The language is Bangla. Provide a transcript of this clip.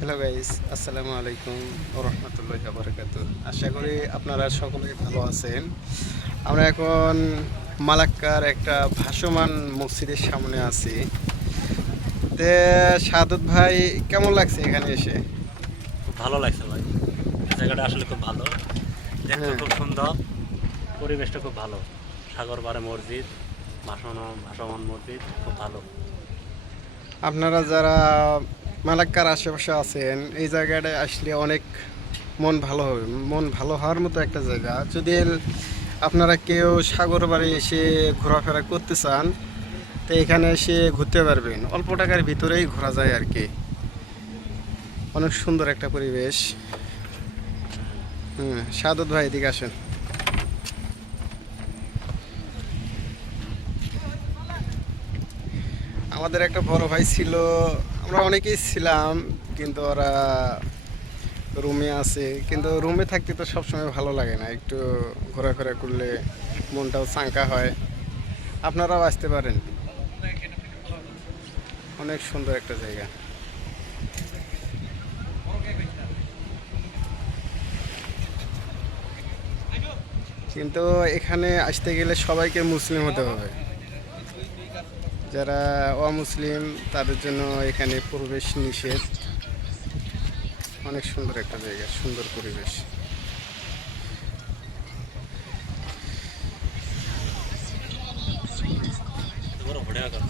হ্যালো গাইস, আসসালামু আলাইকুম ওয়া রাহমাতুল্লাহি ওয়া বারাকাতুহু। আশা করি আপনারা সকলেই ভালো আছেন। আমরা এখন মালাক্কার একটা ভাসমান মসজিদের সামনে আছি। তে সাদত ভাই, কেমন লাগছে এখানে এসে? খুব ভালো লাগছে ভাই। এই জায়গাটা আসলে খুব ভালো, দেখতে হ্যাঁ, খুব সুন্দর, পরিবেশটা খুব ভালো। সাগর পাড়ে মসজিদ, ভাসমান মসজিদ খুব ভালো। আপনারা যারা মালাক্কার আশেপাশে আছেন এই জায়গাটায় আসলে অনেক মন ভালো হবে। মন ভালো হওয়ার মতো একটা জায়গা। যদি আপনারা কেউ সাগর বাড়ি এসে ঘোরাফেরা করতে চান, তো এখানে এসে ঘুরতে পারবেন। অল্প টাকার ভিতরেই ঘোরা যায় আর কি। অনেক সুন্দর একটা পরিবেশ। সাদত ভাই, এদিকে আসেন। আমাদের একটা বড় ভাই ছিল, আমরা অনেকেই ছিলাম, কিন্তু ওরা রুমে আছে। কিন্তু রুমে থাকতে তো সবসময় ভালো লাগে না, একটু ঘোরাফেরা করলে মনটাও চাঙ্কা হয়। আপনারাও আসতে পারেন, অনেক সুন্দর একটা জায়গা। কিন্তু এখানে আসতে গেলে সবাইকে মুসলিম হতে হবে। যারা অমুসলিম তাদের জন্য এখানে প্রবেশ নিষেধ। অনেক সুন্দর একটা জায়গা, সুন্দর পরিবেশ। এত বড় হোটেল